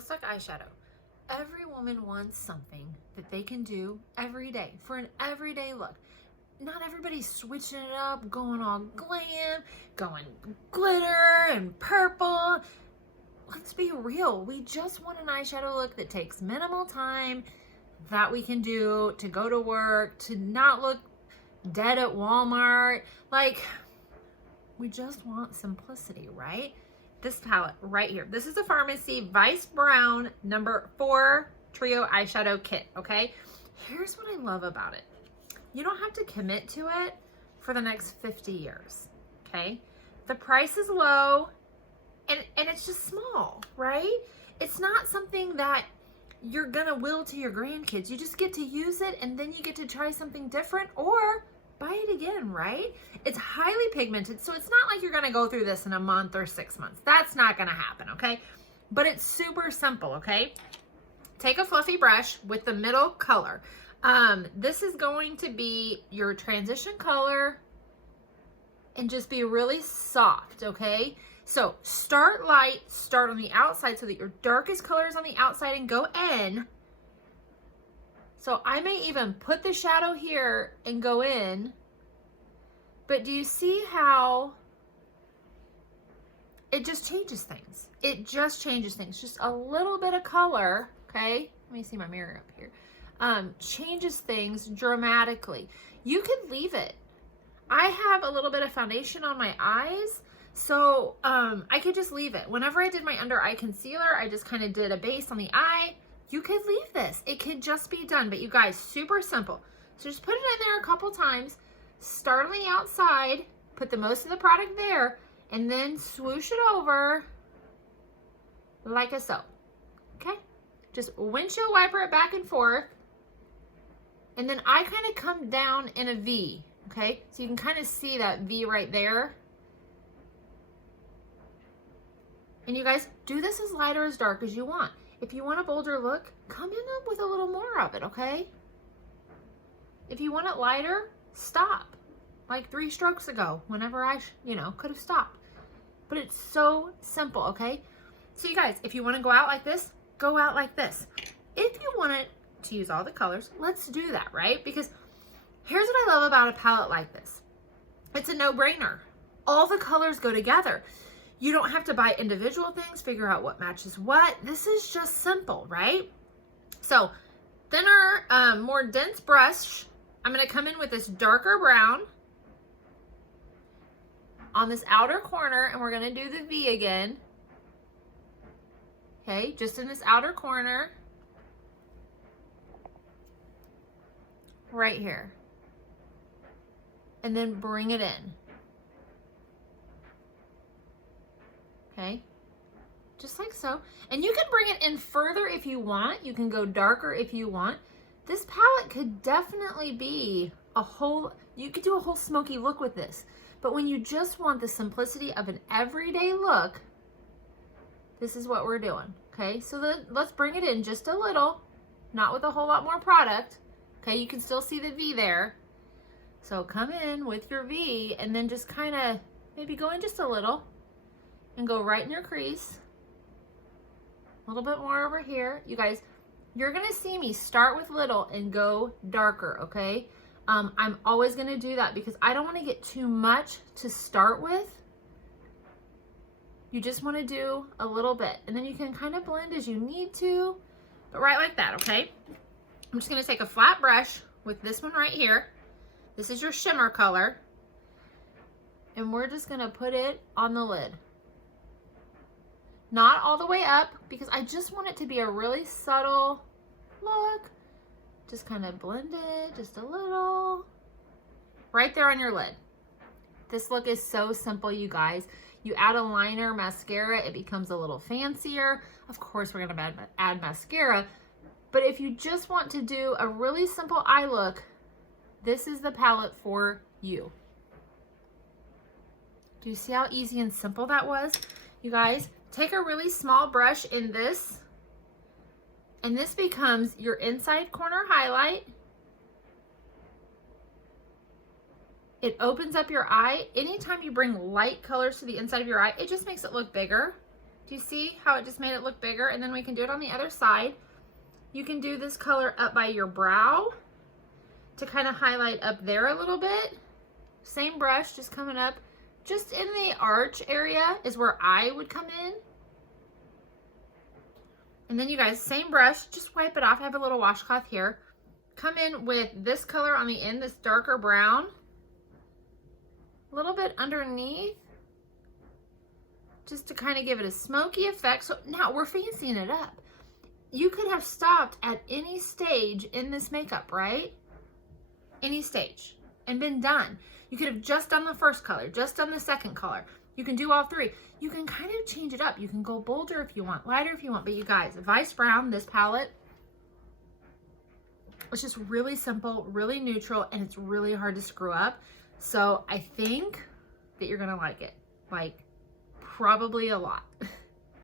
Let's talk eyeshadow. Every woman wants something that they can do every day for an everyday look. Not everybody's switching it up, going all glam, going glitter and purple. Let's be real. We just want an eyeshadow look that takes minimal time, that we can do to go to work, to not look dead at Walmart. Like, we just want simplicity, right? This palette right here. This is a Farmasi Vice Brown number 4 Trio Eyeshadow Kit, okay? Here's what I love about it. You don't have to commit to it for the next 50 years, okay? The price is low and it's just small, right? It's not something that you're gonna will to your grandkids. You just get to use it and then you get to try something different or buy it again, right? It's highly pigmented, so it's not like you're gonna go through this in a month or 6 months. That's not gonna happen, okay? But it's super simple, okay? Take a fluffy brush with the middle color. This is going to be your transition color and just be really soft, okay? So start light, start on the outside so that your darkest color is on the outside and go in. So I may even put the shadow here and go in, but do you see how it just changes things? It just changes things. Just a little bit of color, okay? Let me see my mirror up here. Changes things dramatically. You could leave it. I have a little bit of foundation on my eyes, so I could just leave it. Whenever I did my under eye concealer, I just kind of did a base on the eye. You could leave this. It could just be done, but you guys, super simple. So just put it in there a couple times, start on the outside, put the most of the product there, and then swoosh it over like a so, okay? Just windshield wiper it back and forth, and then I kind of come down in a V, okay? So you can kind of see that V right there. And you guys, do this as light or as dark as you want. If you want a bolder look, come in up with a little more of it, okay? If you want it lighter, stop. Like 3 strokes ago, whenever I, could have stopped. But it's so simple, okay? So you guys, if you want to go out like this, go out like this. If you want it to use all the colors, let's do that, right? Because here's what I love about a palette like this. It's a no-brainer. All the colors go together. You don't have to buy individual things, figure out what matches what. This is just simple, right? So, thinner, more dense brush. I'm gonna come in with this darker brown on this outer corner, and we're gonna do the V again. Okay, just in this outer corner. Right here. And then bring it in. Okay, just like so. And you can bring it in further if you want. You can go darker if you want. This palette could definitely be you could do a whole smoky look with this. But when you just want the simplicity of an everyday look, this is what we're doing, okay? So let's bring it in just a little, not with a whole lot more product, okay? You can still see the V there. So come in with your V and then just kind of maybe go in just a little. And go right in your crease. A little bit more over here. You guys, you're gonna see me start with little and go darker, okay? I'm always gonna do that because I don't wanna get too much to start with. You just wanna do a little bit and then you can kind of blend as you need to, but right like that, okay? I'm just gonna take a flat brush with this one right here. This is your shimmer color. And we're just gonna put it on the lid. Not all the way up because I just want it to be a really subtle look. Just kind of blend it just a little. Right there on your lid. This look is so simple, you guys. You add a liner, mascara, it becomes a little fancier. Of course, we're gonna add mascara. But if you just want to do a really simple eye look, this is the palette for you. Do you see how easy and simple that was? You guys, take a really small brush in this, and this becomes your inside corner highlight. It opens up your eye. Anytime you bring light colors to the inside of your eye, it just makes it look bigger. Do you see how it just made it look bigger? And then we can do it on the other side. You can do this color up by your brow to kind of highlight up there a little bit. Same brush, just coming up. Just in the arch area is where I would come in. And then you guys, same brush, just wipe it off. I have a little washcloth here. Come in with this color on the end, this darker brown. A little bit underneath, just to kind of give it a smoky effect. So now we're fancying it up. You could have stopped at any stage in this makeup, right? Any stage, and been done. You could have just done the first color, just done the second color. You can do all three. You can kind of change it up. You can go bolder if you want, lighter if you want. But you guys, Vice Brown, this palette, it's just really simple, really neutral, and it's really hard to screw up. So I think that you're gonna like it, like probably a lot.